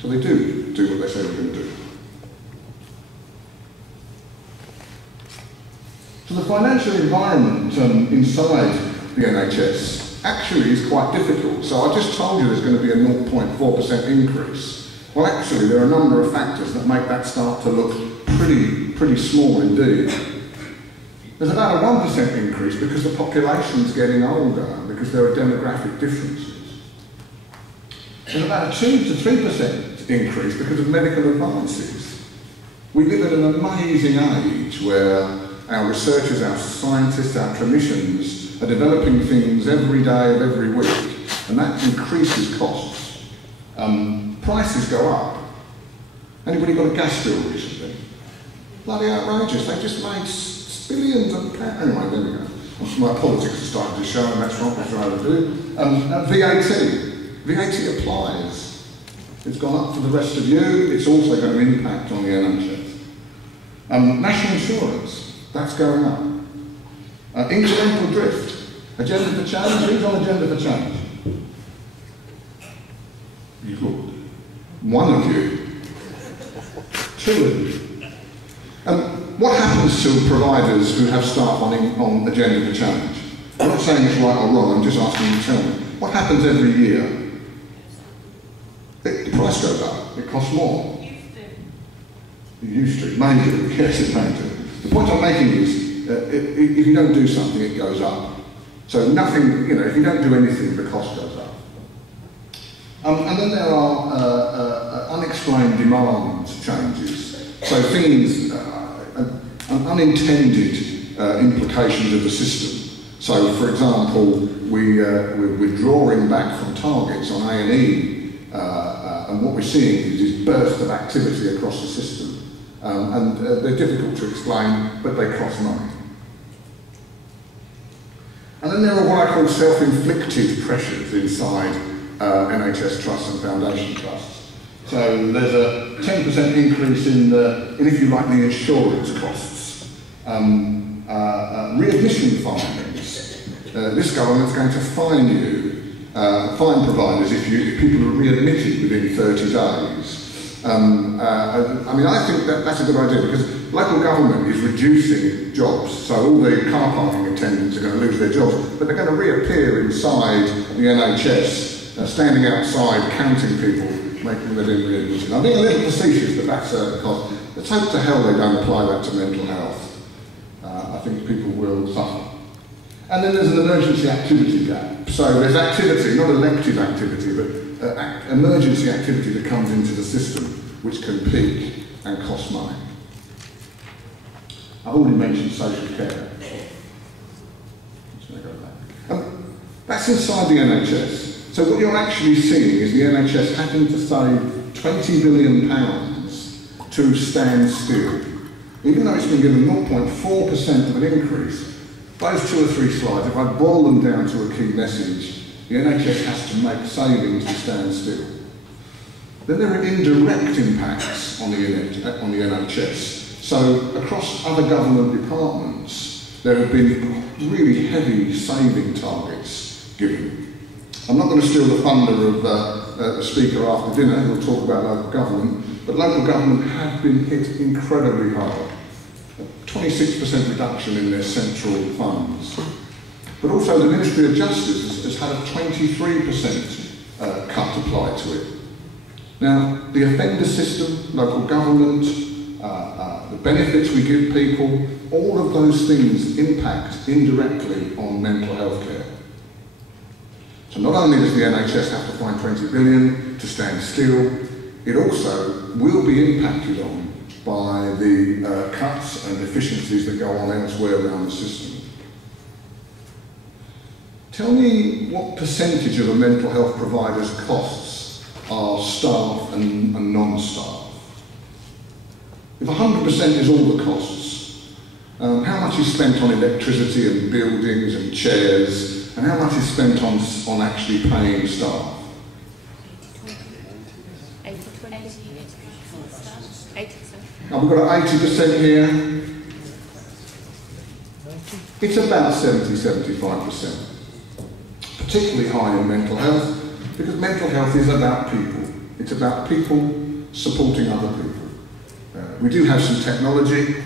So they do what they say they're going to do. So the financial environment inside the NHS actually is quite difficult. So I just told you there's going to be a 0.4% increase. Well, actually, there are a number of factors that make that start to look pretty small indeed. There's about a 1% increase because the population's getting older, because there are demographic differences. There's about a 2 to 3% increase because of medical advances. We live at an amazing age where our researchers, our scientists, our clinicians are developing things every day of every week, and that increases costs. Prices go up. Anybody got a gas bill recently? Bloody outrageous. They just made billions of pounds. Anyway, there we go. My politics are starting to show, and that's what we're trying to do. VAT applies. It's gone up for the rest of you. It's also going to impact on the NHS. National insurance, that's going up. Incremental drift. Agenda for change. Who's on agenda for change? You could. One of you. Two of you. What happens to providers who have staff on agenda for change? I'm not saying it's right or wrong, I'm just asking you to tell me. What happens every year? The price goes up, it costs more. It used to. Maybe, yes, it may do. The point I'm making is, if you don't do something, it goes up. So nothing, if you don't do anything, the cost goes up. And then there are unexplained demand changes. So things, unintended implications of the system. So, for example, we're withdrawing back from targets on A&E, and what we're seeing is this burst of activity across the system. And they're difficult to explain, but they cost money. And then there are what I call self-inflicted pressures inside NHS trusts and foundation trusts. So there's a 10% increase in if you like, the insurance costs. Readmission fines. This government's going to fine providers if people are readmitted within 30 days. I think that's a good idea because local government is reducing jobs, so all the car parking attendants are going to lose their jobs, but they're going to reappear inside the NHS, standing outside, counting people, making them in readmission. I'm being a little facetious, but that's a cost. Let's hope to hell they don't apply that to mental health. I think people will suffer. And then there's an emergency activity gap. So there's activity, not elective activity, but emergency activity that comes into the system, which can peak and cost money. I've already mentioned social care. That's inside the NHS. So what you're actually seeing is the NHS having to save £20 billion to stand still. Even though it's been given 0.4% of an increase, those 2 or 3 slides, if I boil them down to a key message, the NHS has to make savings to stand still. Then there are indirect impacts on the NHS. So across other government departments, there have been really heavy saving targets given. I'm not going to steal the thunder of the speaker after dinner, who will talk about local government, but local government have been hit incredibly hard. 26% reduction in their central funds. But also the Ministry of Justice has had a 23% cut applied to it. Now, the offender system, local government, the benefits we give people, all of those things impact indirectly on mental health care. So not only does the NHS have to find 20 billion to stand still, it also will be impacted on by the cuts and efficiencies that go on elsewhere around the system. Tell me what percentage of a mental health provider's costs are staff and non-staff. If 100% is all the costs, how much is spent on electricity and buildings and chairs, and how much is spent on actually paying staff? 80%. We've got 80% here. It's about 70–75%. Particularly high in mental health, because mental health is about people. It's about people supporting other people. We do have some technology,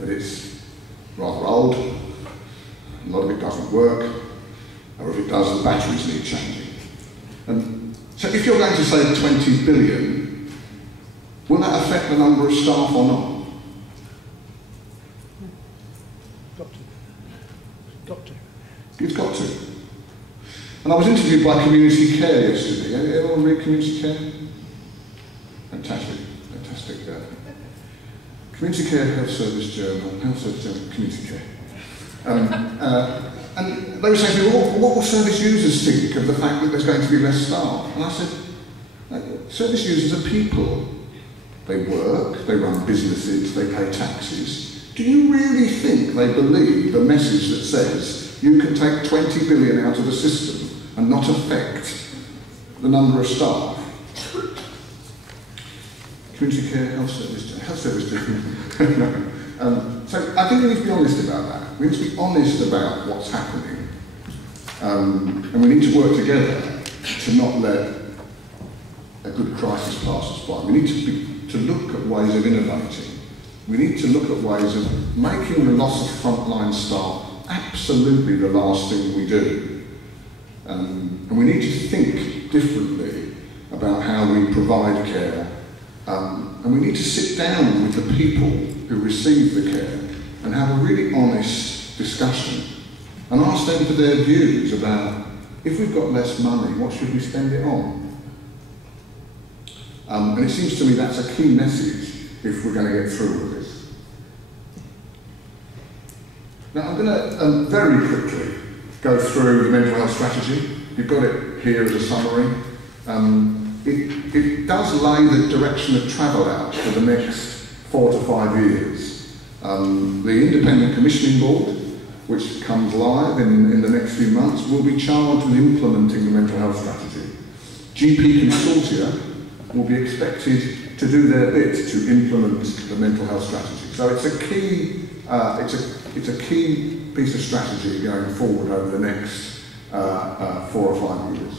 but it's rather old. A lot of it doesn't work, or if it does, the batteries need changing. And so if you're going to save 20 billion, will that affect the number of staff or not? Got to. You've got to. And I was interviewed by Community Care yesterday. Anyone read Community Care? Fantastic, fantastic. Community Care, Health Service Journal, Health Service Journal, Community Care. And they were saying to me, well, what will service users think of the fact that there's going to be less staff? And I said, service users are people. They work, they run businesses, they pay taxes. Do you really think they believe the message that says you can take 20 billion out of the system and not affect the number of staff? Community Care, Health Service Journal. So I think we need to be honest about that. We need to be honest about what's happening. And we need to work together to not let a good crisis pass us by. We need to look at ways of innovating. We need to look at ways of making the loss of frontline staff absolutely the last thing we do. And we need to think differently about how we provide care. And we need to sit down with the people who receive the care and have a really honest discussion and ask them for their views about, if we've got less money, what should we spend it on? And it seems to me that's a key message if we're going to get through with this. Now I'm going to very quickly go through the mental health strategy. You've got it here as a summary. It does lay the direction of travel out for the next 4 to 5 years. The Independent Commissioning Board, which comes live in the next few months, will be charged with implementing the mental health strategy. GP consortia will be expected to do their bit to implement the mental health strategy. So it's a key, it's a key piece of strategy going forward over the next 4 or 5 years.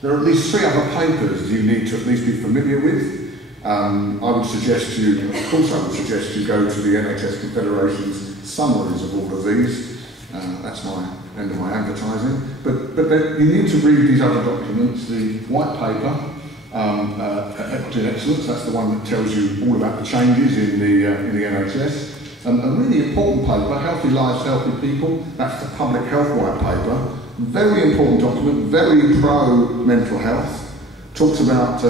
There are at least 3 other papers you need to at least be familiar with. I would suggest you, of course I would suggest you go to the NHS Confederation's summaries of all of these. That's my end of my advertising. But you need to read these other documents. The white paper, Equity and Excellence, that's the one that tells you all about the changes in the NHS. A really important paper, Healthy Lives, Healthy People, that's the Public Health White Paper. Very important document, very pro-mental health. Talks about,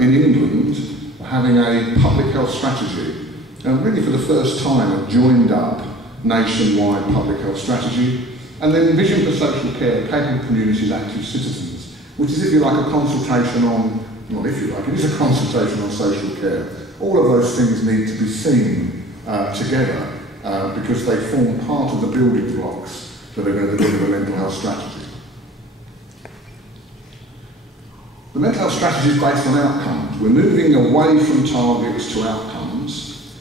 in England, having a public health strategy. And really for the first time, a joined-up nationwide public health strategy. And then Vision for Social Care, Capable Communities, Active Citizens, which is, if you like, a consultation on, not if you like, it is a consultation on social care. All of those things need to be seen together because they form part of the building blocks that are going to deliver the mental health strategy. The mental health strategy is based on outcomes. We're moving away from targets to outcomes.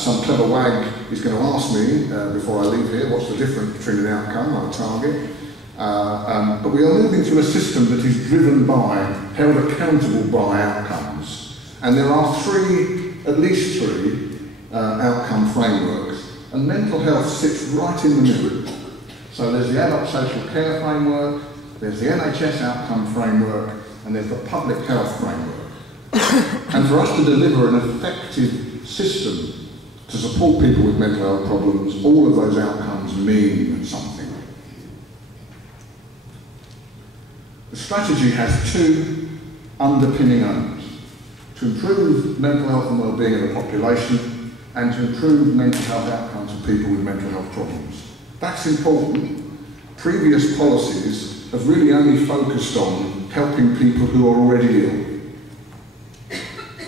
Some clever wag is going to ask me before I leave here, what's the difference between an outcome and a target? But we are moving to a system that is driven by, held accountable by outcomes. And there are at least three outcome frameworks. And mental health sits right in the middle. So there's the adult social care framework, there's the NHS outcome framework, and there's the public health framework. And for us to deliver an effective system to support people with mental health problems, all of those outcomes mean something. The strategy has 2 underpinning aims: to improve mental health and well-being of the population, and to improve mental health outcomes for people with mental health problems. That's important. Previous policies have really only focused on helping people who are already ill.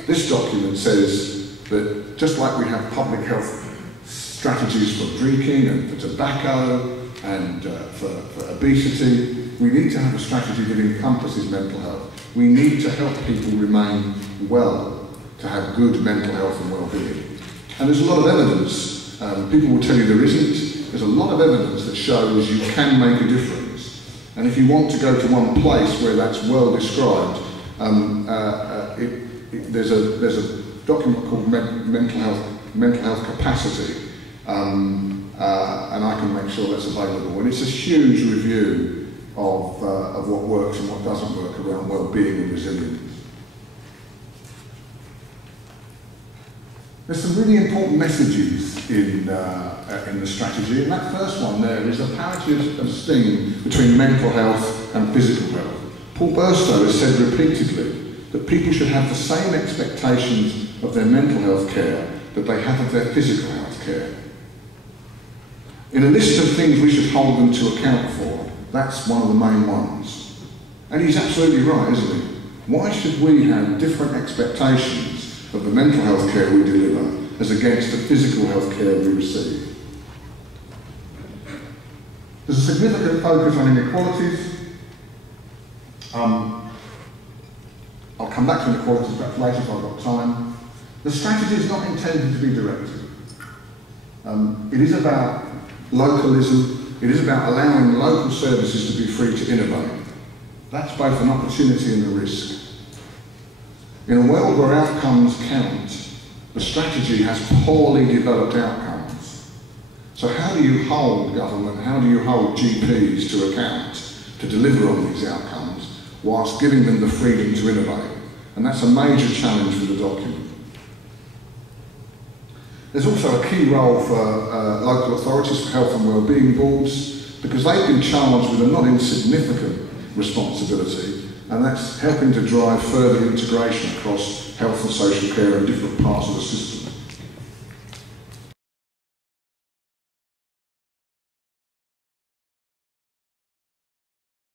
This document says that just like we have public health strategies for drinking and for tobacco and for obesity, we need to have a strategy that encompasses mental health. We need to help people remain well, to have good mental health and well-being. And there's a lot of evidence, people will tell you there isn't, there's a lot of evidence that shows you can make a difference. And if you want to go to one place where that's well described, There's a document called mental health capacity, and I can make sure that's available. And it's a huge review of what works and what doesn't work around well-being and resilience. There's some really important messages in the strategy, and that first one there is a parity of esteem between mental health and physical health. Paul Burstow has said repeatedly that people should have the same expectations of their mental health care that they have of their physical health care. In a list of things we should hold them to account for, that's one of the main ones. And he's absolutely right, isn't he? Why should we have different expectations of the mental health care we deliver as against the physical health care we receive? There's a significant focus on inequalities. I'll come back to inequalities perhaps later if I've got time. The strategy is not intended to be directive. It is about localism. It is about allowing local services to be free to innovate. That's both an opportunity and a risk. In a world where outcomes count, the strategy has poorly developed outcomes. So how do you hold government, how do you hold GPs to account to deliver on these outcomes whilst giving them the freedom to innovate? And that's a major challenge for the document. There's also a key role for local authorities for health and wellbeing boards, because they've been charged with a not insignificant responsibility, and that's helping to drive further integration across health and social care in different parts of the system.